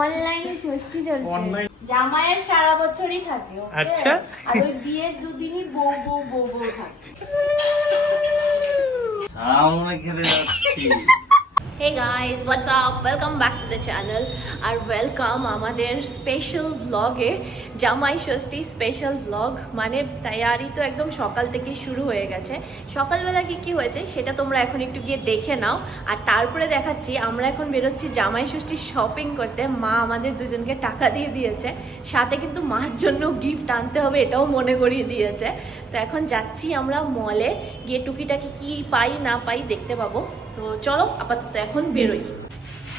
অনলাইনে ষষ্ঠী চলছে। জামাইয়ের সারা বছরই থাকে। আচ্ছা। আর ওই বিয়ের দুদিনই বউ বউ বউ বউ থাকে। সামনে খেতে যাচ্ছি। Hey guys, what's up? Welcome back to the channel আর ওয়েলকাম আমাদের স্পেশাল ব্লগে, জামাই ষষ্ঠী স্পেশাল ব্লগ। মানে তৈয়ারি তো একদম সকাল থেকেই শুরু হয়ে গেছে। সকালবেলা কি হয়েছে সেটা তোমরা এখন একটু গিয়ে দেখে নাও, আর তারপরে দেখাচ্ছি আমরা এখন বেরোচ্ছি জামাই ষষ্ঠী শপিং করতে। মা আমাদের দুজনকে টাকা দিয়ে দিয়েছে, সাথে কিন্তু মার জন্য গিফট আনতে হবে এটাও মনে করিয়ে দিয়েছে। তো এখন যাচ্ছি আমরা মলে, গিয়ে টুকিটাকি কি পাই না পাই দেখতে পাবো। তো চলো আপাতত এখন বেরোই।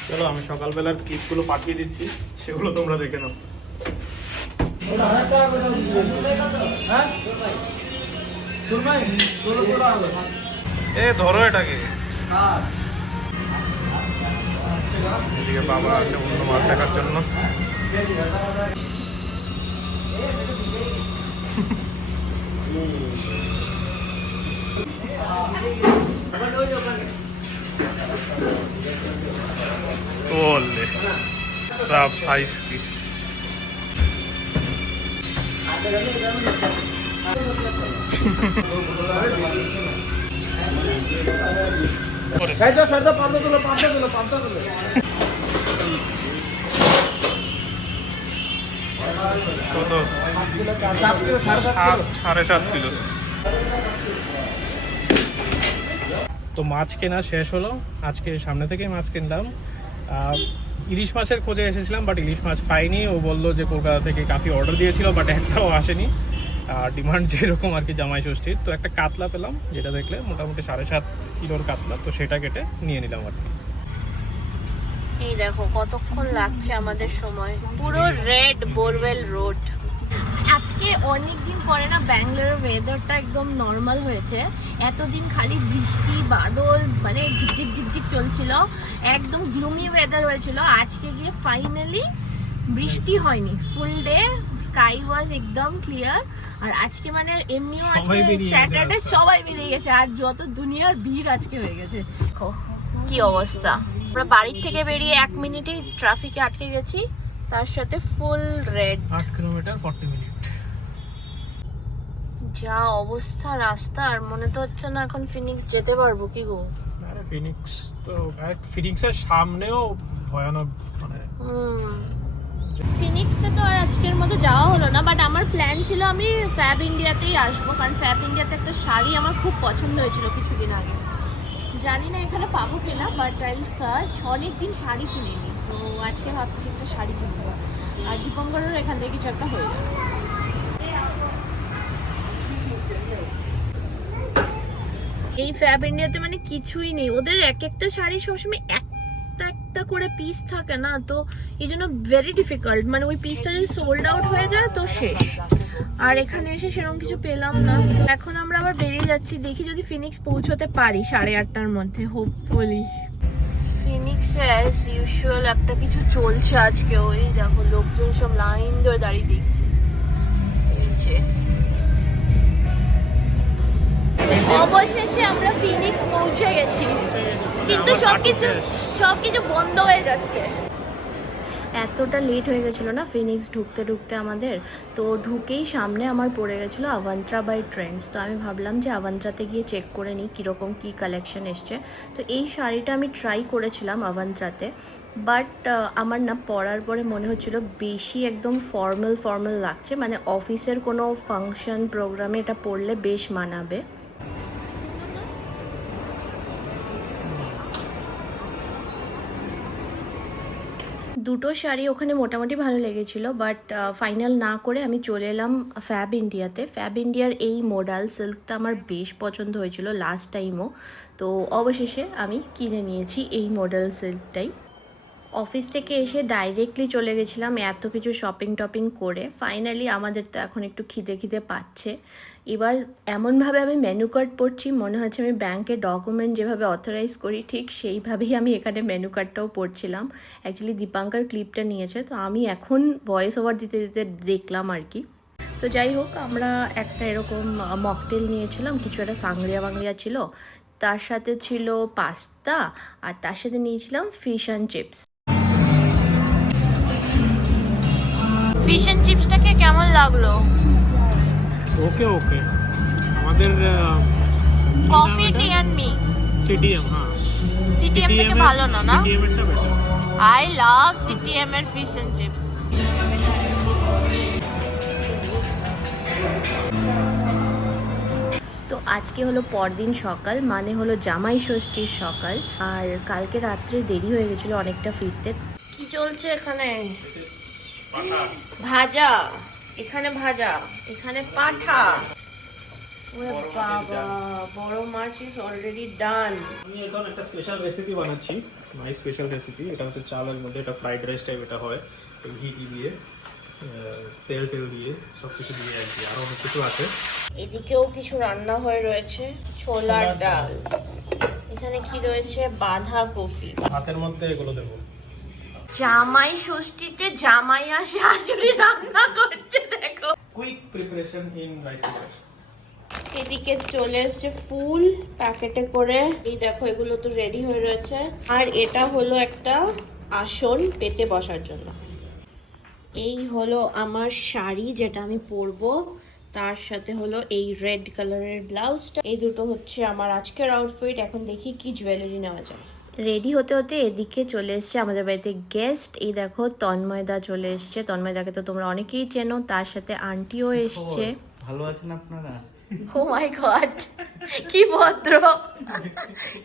চলো আমি সকালবেলার ক্লিপগুলো পাঠিয়ে দিচ্ছি, সেগুলো তোমরা দেখে নাও। এ ধরো এটাকে। এদিকে বাবা আসে অন্য মাছ দেখার জন্য। बोले सब साइज की तो 7.5 কিলো। তো মাছ কেনা শেষ হলো, আজকে সামনে থেকে মাছ কিনলাম। ইলিশ মাছের খোঁজে এসেছিলাম, বাট ইলিশ মাছ পাইনি। ও বললো যে কলকাতা থেকে কাফি অর্ডার দিয়েছিল, বাট একটাও আসেনি। আর ডিমান্ড যেরকম আর কি জামাই ষষ্ঠীর। তো একটা কাতলা পেলাম, যেটা দেখলে মোটামুটি 7.5 কিলোর কাতলা। তো সেটা কেটে নিয়ে নিলাম আর কি। এই দেখো কতক্ষণ লাগছে আমাদের সময়। পুরো রেড বোরওয়েল রোড। আজকে অনেক দিন পরে না ব্যাঙ্গালোরের ওয়েদারটা একদম নর্মাল হয়েছে। এতদিন খালি বৃষ্টি বাদল মানে ঝিকঝিক ঝিকঝিক চলছিল, একদম গ্লুমি ওয়েদার হয়েছিল। আজকে গিয়ে ফাইনালি বৃষ্টি হয়নি, ফুল ডে স্কাই ওয়াজ একদম ক্লিয়ার। আর আজকে মানে এমনিও আজকে স্যাটারডে সবাই বেরিয়ে গেছে, আর যত দুনিয়ার ভিড় আজকে হয়ে গেছে। দেখো কি অবস্থা। আমরা বাড়ির থেকে বেরিয়ে 1 মিনিটেই ট্রাফিকে আটকে গেছি, তার সাথে ফুল রেড। 8 kilometre 40 minute. যা অবস্থা রাস্তার, মনে তো হচ্ছে না এখন ফিনিক্স যেতে পারবো কি গো। আরে ফিনিক্স তো ফিনিক্সের সামনেও ভয়ানক মানে। ফিনিক্সে তো আর আজকের মতো যাওয়া হলো না, বাট আমার প্ল্যান ছিল আমি ফ্যাব ইন্ডিয়াতেই আসবো, কারণ ফ্যাব ইন্ডিয়াতে একটা শাড়ি আমার খুব পছন্দ হয়েছিল কিছুদিন আগে। জানি না এখানে পাবো কিনা, বাট আই সার্চ। অনেকদিন শাড়ি কিনিনি, তো আজকে ভাবছি একটা শাড়ি কিনবো। আর দীপঙ্করের এখান থেকে কিছু একটা হয়ে যাবে। এই ফ্যাব ইন্ডিয়াতে মানে কিছুই নেই, ওদের এক একটা শাড়ি সবসময় একটা একটা করে পিস থাকে না, তো এই জন্য ভেরি ডিফিকাল্ট। মানে ওই পিসটা যদি সোল্ড আউট হয়ে যায় তো শেষ। আর এখানে এসে সেরকম কিছু পেলাম না। এখন আমরা আবার বেরিয়ে যাচ্ছি, দেখি যদি ফিনিক্স পৌঁছতে পারি 8:30টার মধ্যে, হোপফুলি। ফিনিক্সে অ্যাজ ইউজুয়াল একটা কিছু চলছে আজকে। ওই দেখো লোকজন সব লাইন ধরে দাঁড়িয়ে দেখছে। এই যে অবশেষে আমরা ফিনিক্স পৌঁছে গেছি, কিন্তু সবকিছু বন্ধ হয়ে যাচ্ছে। এতটা লেট হয়ে গেছিলো না ফিনিক্স ঢুকতে ঢুকতে আমাদের। তো ঢুকেই সামনে আমার পড়ে গেছিলো আভান্ত্রা বাই ট্রেন্ডস। তো আমি ভাবলাম যে আভান্ত্রাতে গিয়ে চেক করে নিই কীরকম কী কালেকশন এসছে। তো এই শাড়িটা আমি ট্রাই করেছিলাম আভান্ত্রাতে, বাট আমার না পরার পরে মনে হচ্ছিলো বেশি একদম ফর্মাল লাগছে। মানে অফিসের কোনো ফাংশন প্রোগ্রামে এটা পরলে বেশ মানাবে। দুটো শাড়ি ওখানে মোটামুটি ভালো লেগেছিলো, বাট ফাইনাল না করে আমি চলে এলাম ফ্যাব ইন্ডিয়াতে। ফ্যাব ইন্ডিয়ার এই মোডাল সিল্কটা আমার বেশ পছন্দ হয়েছিল লাস্ট টাইমও। তো অবশেষে আমি কিনে নিয়েছি এই মোডাল সিল্কটাই। অফিস থেকে এসে ডাইরেক্টলি চলে গেছিলাম এত কিছু শপিং টপিং করে। ফাইনালি আমাদের তো এখন একটু খিদে পাচ্ছে। এবার এমনভাবে আমি মেনু কার্ড পড়ছি, মনে হচ্ছে আমি ব্যাংকের ডকুমেন্ট যেভাবে অথরাইজ করি ঠিক সেইভাবেই আমি এখানে মেনু কার্ডটাও পড়ছিলাম। অ্যাকচুয়ালি দীপাঙ্কর ক্লিপটা নিয়েছে, তো আমি এখন ভয়েস ওভার দিতে দিতে দেখলাম আর কি। তো যাই হোক, আমরা একটা এরকম মকটেল নিয়েছিলাম, কিছু একটা সাংরিয়া ছিল, তার সাথে ছিল পাস্তা, আর তার সাথে নিয়েছিলাম fish and chips. Fish and চিপসটাকে কেমন লাগলো? Okay okay. আমাদের Coffee Tea and Me. CTM, হ্যাঁ সিটিএম থেকে ভালো না না? সিটিএম এরটা বেটার। আই লাভ সিটিএম এর ফিশ এন্ড চিপস। তো আজকে হলো পরদিন সকাল, মানে হলো জামাই ষষ্ঠীর সকাল। আর কালকে রাত্রে দেরি হয়ে গেছিল অনেকটা ফিরতে। কি চলছে এখানে? ভাজা, এখানে ভাজা, এখানে পাঠা। ওরে বাবা, বড় মাছ ইজ অলরেডি ডান। আমি এখন একটা স্পেশাল রেসিপি বানাচ্ছি, মাই স্পেশাল রেসিপি। এটা হচ্ছে চালের মধ্যে এটা ফ্রাইড রাইস টাইপ এটা হয়, ঘি দিয়ে তেল দিয়ে সব কিছু দিয়ে আর কি, আরও অনেক কিছু আছে। এদিকেও কিছু রান্না হয়ে রয়েছে, ছোলার ডাল। এখানে কি রয়েছে? বাঁধাকপি। ভাতের মধ্যে এগুলো দেবো। জামাই ষষ্ঠীতে জামাই আর শাশুড়ি রান্না করছে দেখো। Quick preparation in rice cooker. এদিকে চলে এসছে ফুল প্যাকেটে করে, এই দেখো এগুলো তো রেডি হয়ে রয়েছে। আর এটা হলো একটা আসন পেতে বসার জন্য। এই হলো আমার শাড়ি যেটা আমি পরবো, তার সাথে হলো এই রেড কালারের ব্লাউজটা। এই দুটো হচ্ছে আমার আজকের আউটফিট। এখন দেখি কি জুয়েলারি নেওয়া যায়। রেডি হতে হতে এদিকে চলে এসছে আমাদের বাড়িতে গেস্ট। এই দেখো তন্ময়দা চলে এসছে। তন্ময়দাকে তো তোমরা অনেকেই চেনো, তার সাথে আন্টিও এসছে। ভালো আছেন আপনারা? ও মাই গড, কি ভদ্র।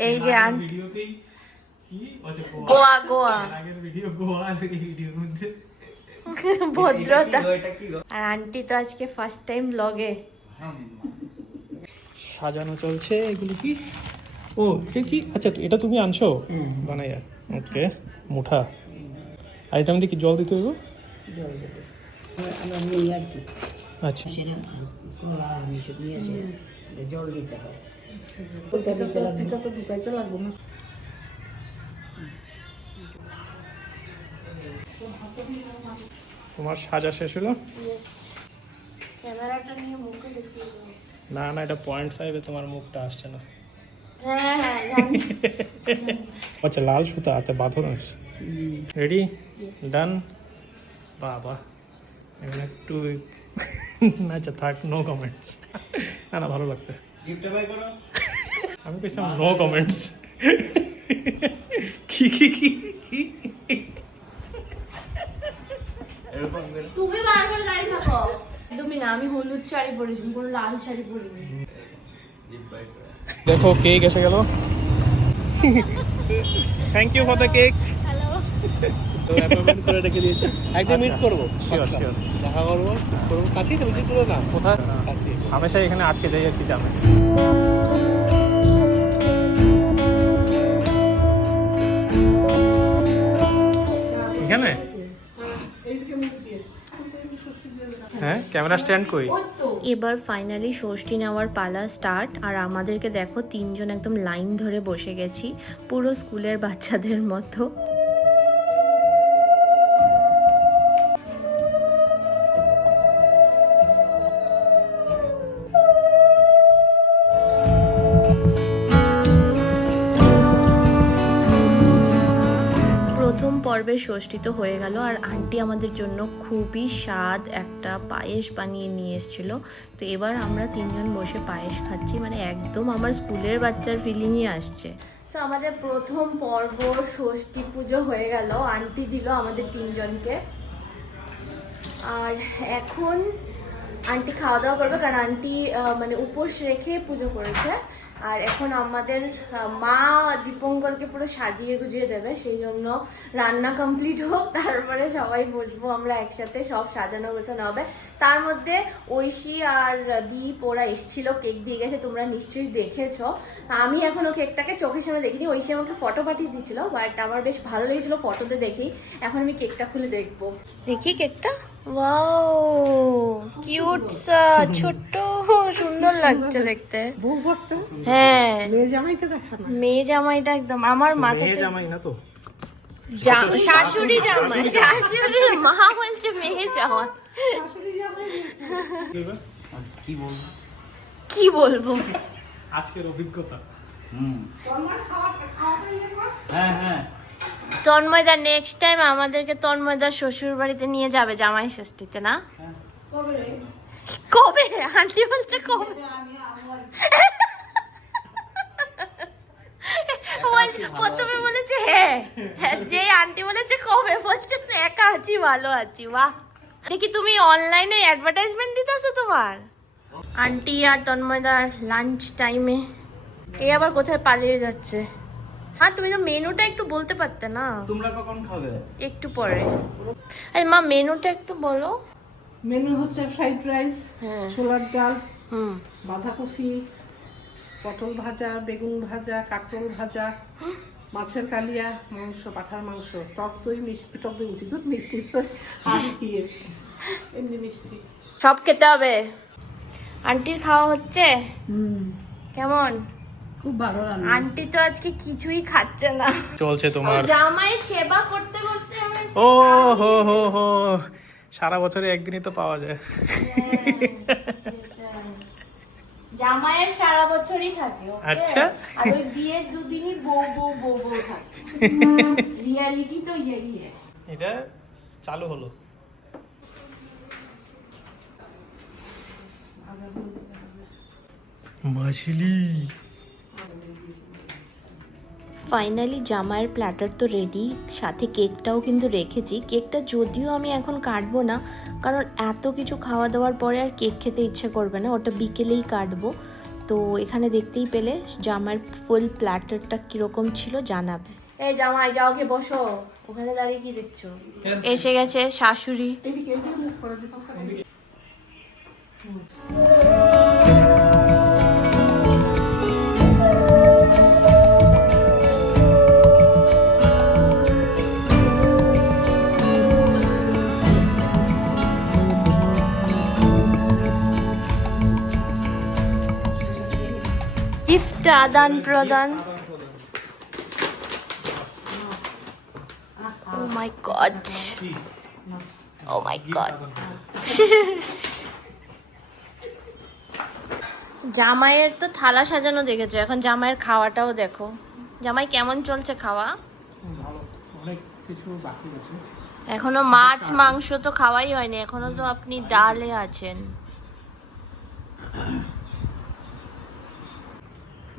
এই যে ভিডিওতেই কি আছে গোয়া গোয়া আগের ভিডিও গোয়া আর এই ভিডিওর মধ্যে ভদ্রতা। এটা কি গো? আর আন্টি তো আজকে ফার্স্ট টাইম ব্লগে। সাজানো চলছে। এগুলো কি? ও এটা কি? আচ্ছা এটা তুমি আনছো বানাইয়া? ওকে, মুঠা। আর এটার মধ্যে কি জল দিতে হবে? জল দেবে আমরা নিই আর কি, আচ্ছা সেটা কলা মিশে নিয়েছে, জল দিতে হয়। ওইটা দিতে লাগবে, এটা তো ঢুকাইতে লাগবে না। তোমার সাজা শেষ হলো? ক্যামেরাটা নিয়ে মুখে দেখিয়ে দাও। না না, এটা 0.5-এ তোমার মুখটা আসছে না। হ্যাঁ হ্যাঁ জানি। আচ্ছা লাল সুতা হাতে বাঁধো না। রেডি? ডান। বাবা এখানে একটু আচ্ছা থাক, নো কমেন্টস। না না ভালো লাগছে। জিপটা বাই করো। আমি কইছিলাম নো কমেন্টস। কি কি কি কি? এরকম করে তুমি বারবার দাঁড়িয়ে থাকো। তুমি না, আমি হলুদ শাড়ি পরেছি, কোনো লাল শাড়ি পরিনি। জিপ বাই করো। দেখো কেক এসে গেল। Thank you for the cake. Hello. তো অ্যাপয়েন্টমেন্ট করে রেখে দিয়েছি, একদিন মিট করবো, শিওর শিওর। দেখা করবো করবো। কাছেই তো, বেশি দূরে না। কোথায়? কাছেই। হামেশা এখানে আটকে যাই আর কি, জানো। এখানে হ্যাঁ, ক্যামেরা স্ট্যান্ড কই? এবার ফাইনালি ষষ্ঠী নেওয়ার পালা স্টার্ট। আর আমাদেরকে দেখো তিনজন একদম লাইন ধরে বসে গেছি, পুরো স্কুলের বাচ্চাদের মতো। প্রথম পর্বের ষষ্ঠী তো হয়ে গেল, আর আন্টি আমাদের জন্য খুবই স্বাদ একটা পায়েস বানিয়ে নিয়ে এসেছিলো। তো এবার আমরা তিনজন বসে পায়েস খাচ্ছি, মানে একদম আমার স্কুলের বাচ্চার ফিলিংই আসছে। তো আমাদের প্রথম পর্ব ষষ্ঠী পুজো হয়ে গেল, আন্টি দিল আমাদের তিনজনকে। আর এখন আন্টি খাওয়া দাওয়া করবে, কারণ আন্টি মানে উপোস রেখে পুজো করেছে। আর এখন আমাদের মা দীপঙ্করকে পুরো সাজিয়ে গুজিয়ে দেবে, সেই জন্য রান্না কমপ্লিট হোক, তারপরে সবাই বসবো আমরা একসাথে, সব সাজানো গোছানো হবে। তার মধ্যে ঐশী আর দীপ ওরা এসেছিল, কেক দিয়ে গেছে, তোমরা নিশ্চয়ই দেখেছো। আমি এখনো কেকটাকে চোখের সামনে দেখিনি, ঐশী আমাকে ফটো পাঠিয়ে দিয়েছিল, বাট আমার বেশ ভালো লেগেছিলো ফটোতে দেখেই। এখন আমি কেকটা খুলে দেখবো। দেখি কেকটা, ওয়াও কিউট সা, ছোট্ট, সুন্দর লাগছে দেখতে। বউ ভর্তা, হ্যাঁ মেয়ে জামাইকে দেখানো। মেয়ে জামাইটা একদম আমার মাথায় মেয়ে জামাই না তো, শাশুড়ি জামাই, শাশুড়ি মা বলছে মেয়ে জামাই। কি বলবো? কি বলবো? আজকের অভিজ্ঞতা। হ্যাঁ হ্যাঁ, তন্ময়দা নেক্সট টাইম আমাদেরকে তন্ময়দার শ্বশুর বাড়িতে নিয়ে যাবে জামাই ষষ্ঠীতে না? কবে? আন্টি বলছে কবে? প্রথমে বলেছে হ্যাঁ, যে আন্টি বলেছে কবে, বলছে তো একা আছি, ভালো আছি। বাহ, দেখি তুমি অনলাইনে অ্যাডভার্টাইজমেন্ট দিতেছো তোমার। আন্টি আর তন্ময়দার লাঞ্চ টাইমে এই আবার কোথায় পালিয়ে যাচ্ছে। হ্যাঁ, তুমি তো মেনুটা একটু বলতে পারতে না? তোমরা কখন খাবে? একটু পরে। আরে মা, মেনুটা একটু বলো। মেনু হচ্ছে ফ্রাইড রাইস, হ্যাঁ। ছোলার ডাল, হুম। বাঁধাকপি, পটল ভাজা, বেগুন ভাজা, কাঁকরোল ভাজা, মাছের কালিয়া, মাংস, পাঠার মাংস, টক দই, মিষ্টি, টক দই বলছি, দুধ মিষ্টি, আর দিয়ে এমনি মিষ্টি। সব খেতে হবে। আন্টির খাওয়া হচ্ছে কেমন? খুব ভালো রান্না। আন্টি তো আজকে কিছুই খাচ্ছে না। চলছে তোমার জামাইয়ের সেবা করতে করতে আমার ও হো হো হো, সারা বছরে একদিনই তো পাওয়া যায়। জামাইয়ের সারা বছরই থাকে, okay? আচ্ছা। আর ওই বিয়ের দুদিনই বউ বউ বউ বউ থাকে। রিয়ালিটি তো यही है। এটা চালু হলো। মাছলি ফাইনালি জামাইয়ের প্ল্যাটার তো রেডি, সাথে কেকটাও কিন্তু রেখেছি। কেকটা যদিও আমি এখন কাটবো না, কারণ এত কিছু খাওয়া দাওয়ার পরে আর কেক খেতে ইচ্ছে করবে না, ওটা বিকেলেই কাটবো। তো এখানে দেখতেই পেলে জামাইয়ের ফুল প্ল্যাটারটা কীরকম ছিল জানাবে। এই জামাই, যাও গে বসো, ওখানে দাঁড়িয়ে কি দেখছো? এসে গেছে শাশুড়ি। এদিকে এদিকে মুখ করে দিতে হবে। গিফট আদান প্রদান। ও মাই গড, ও মাই গড। জামাইয়ের তো থালা সাজানো দেখেছো, এখন জামাইয়ের খাওয়াটাও দেখো। জামাই কেমন চলছে খাওয়া? ভালো, অনেক কিছু বাকি আছে। এখনো মাছ মাংস তো খাওয়াই হয়নি, এখনো তো আপনি ডালে আছেন।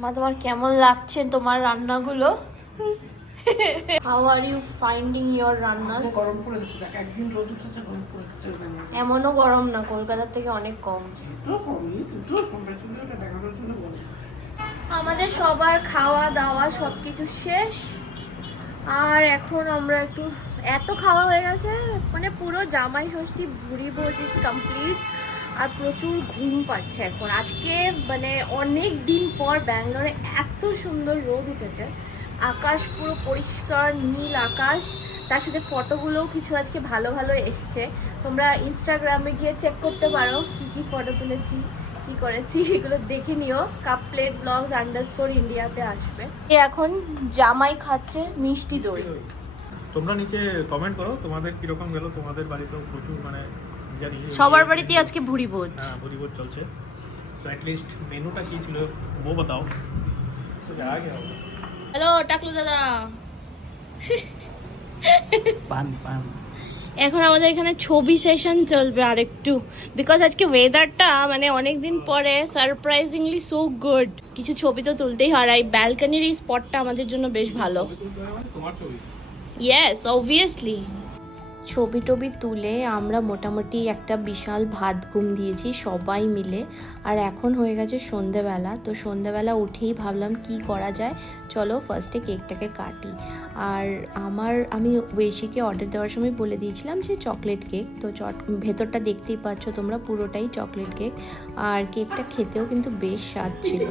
মা, তোমার কেমন লাগছে তোমার রান্নাগুলো? How are you finding your ranna? গরম পড়ে গেছে, দেখ একদিন রোদ উঠেছে, গরম পড়ে গেছে। এমনও গরম না, কলকাতার থেকে অনেক কম। একটু কমই, একটু টেম্পারেচারটা দেখানোর জন্য বলছি। আমাদের সবার খাওয়া দাওয়া সবকিছু শেষ, আর এখন আমরা একটু, এত খাওয়া হয়ে গেছে মানে পুরো জামাই ষষ্ঠী ভুড়ি ভোজ ইজ কমপ্লিট। আর প্রচুর ঘুম পাচ্ছে এখন। আজকে মানে অনেক দিন পর ব্যাঙ্গালোরে এত সুন্দর রোদ উঠেছে, আকাশ পুরো পরিষ্কার নীল আকাশ, তার সাথে ফটোগুলোও কিছু আজকে ভালো ভালো এসছে। তোমরা ইনস্টাগ্রামে গিয়ে চেক করতে পারো কী কী ফটো তুলেছি, কি করেছি, এগুলো দেখে নিও। কাপ প্লেট ব্লগস _ ইন্ডিয়াতে আসবে। এখন জামাই খাচ্ছে মিষ্টি দই। তোমরা নিচে কমেন্ট করো তোমাদের কিরকম গেল, তোমাদের বাড়িতেও প্রচুর মানে জানি সবার বাড়িতেই আজকে ভুড়ি ভোজ। হ্যাঁ, ভুরিভোজ চলছে। সো অ্যাটলিস্ট মেনুটা কি ছিল वो बताओ তো যা গিয়া। হ্যালো টাকলু দাদা। পান পান এখন আমাদের এখানে ছবি সেশন চলবে আরেকটু, বিকজ আজকে ওয়েদারটা মানে অনেকদিন পরে সারপ্রাইজিংলি সো গুড। কিছু ছবি তো তুলতেই হয়, আর এই ব্যালকনির এই স্পটটা আমাদের জন্য বেশ ভালো। তোমার ছবি ইয়েস, অবভিয়াসলি। ছবি টবি তুলে আমরা মোটামুটি একটা বিশাল ভাত ঘুম দিয়েছি সবাই মিলে। আর এখন হয়ে গেছে সন্ধেবেলা, তো সন্ধেবেলা উঠেই ভাবলাম কি করা যায়, চলো ফার্স্টে কেকটাকে কাটি। আর আমি ওয়েশিকে অর্ডার দেওয়ার সময় বলে দিয়েছিলাম যে চকলেট কেক, তো ভেতরটা দেখতেই পাচ্ছ তোমরা, পুরোটাই চকলেট কেক। আর কেকটা খেতেও কিন্তু বেশ স্বাদ ছিল।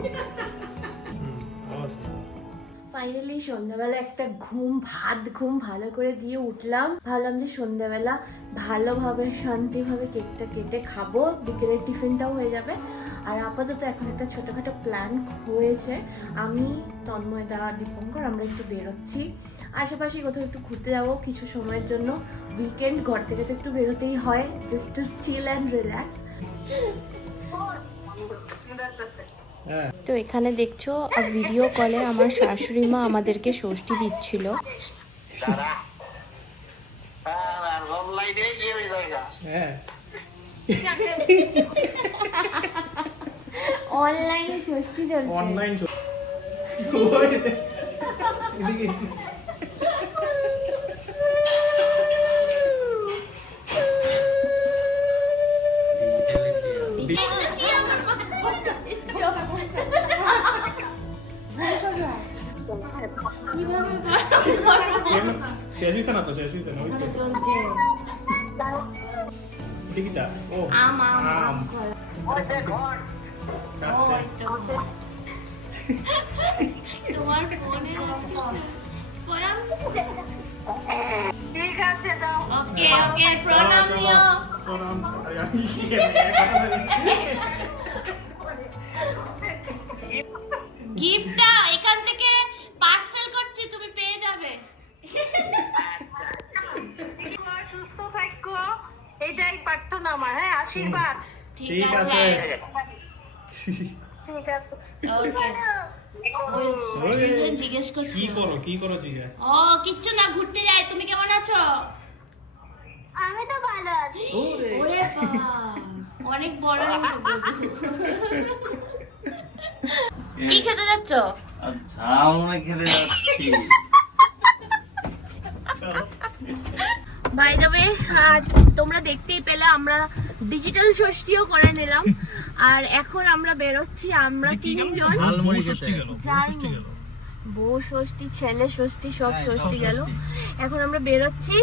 ফাইনালি সন্ধ্যাবেলা একটা ভাত ঘুম ভালো করে দিয়ে উঠলাম। ভাবলাম যে সন্ধ্যাবেলা ভালোভাবে শান্তিভাবে কেকটা কেটে খাবো, বিকেলের টিফিনটাও হয়ে যাবে। আর আপাতত এখন একটা ছোটোখাটো প্ল্যান হয়েছে, আমি তন্ময় দা দীপঙ্কর আমরা একটু বেরোচ্ছি, আশেপাশে কোথাও একটু ঘুরতে যাবো কিছু সময়ের জন্য। উইকেন্ড, ঘর থেকে তো একটু বেরোতেই হয়, just to chill and relax. তো এখানে দেখছো ভিডিও কলে আমার শাশুড়ি মা আমাদেরকে ষষ্ঠী দিচ্ছিল। হ্যাঁ অনলাইনে ষষ্ঠী চলছে। অনলাইন শেষ হয়েছে না তো, শেষ হয়েছে না, ওই তো। চলছে টিকিটা ও আম আম আম আম। কাটছে। তোমার ফোনে ঠিক আছে দাও। ওকে ওকে প্রণাম নিও। গিফটটা এখান থেকে পার্সেল করছি, তুমি পেয়ে যাবে। তোমার সুস্থ থাকো, এটাই প্রার্থনা আমার। হ্যাঁ, আশীর্বাদ। ঠিক আছে। ঠিক আছে। ওকে জিজ্ঞেস করছি কি করো জিজ্ঞাসা? ও কিচ্ছু না, ঘুরতে যাই। তুমি কেমন আছো? আমি তো ভালো আছি। ওরে বাবা, অনেক বড় হয়েছে বাবু। কি খেতে যাচ্ছ? ঝাল মনে খেতে যাচ্ছি। বাই দ্য ওয়ে, তোমরা দেখতেই পেলে আমরা ডিজিটাল ষষ্ঠীও করে নিলাম। আর এখন আমরা বেরোচ্ছি, আমরা তিনজন। ঝালমুড়ি খেতে। বউ ষষ্ঠী, ছেলে ষষ্ঠী, সব ষষ্ঠী গেল। এখন আমরা বেরোচ্ছি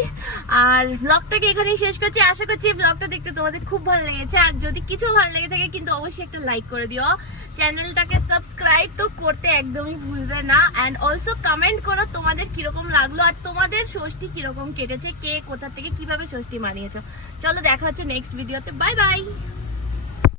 আর ব্লগটাকে এখানেই শেষ করছি। আশা করছি ব্লগটা দেখতে তোমাদের খুব ভালো লেগেছে। আর যদি কিছু ভালো লেগে থাকে কিন্তু অবশ্যই একটা লাইক করে দিও, চ্যানেলটাকে সাবস্ক্রাইব তো করতে একদমই ভুলবে না। অ্যান্ড অলসো কমেন্ট করো তোমাদের কিরকম লাগলো আর তোমাদের ষষ্ঠী কিরকম কেটেছে, কে কোথা থেকে কিভাবে ষষ্ঠী মানিয়েছো। চলো দেখা হচ্ছে নেক্সট ভিডিওতে। Bye bye.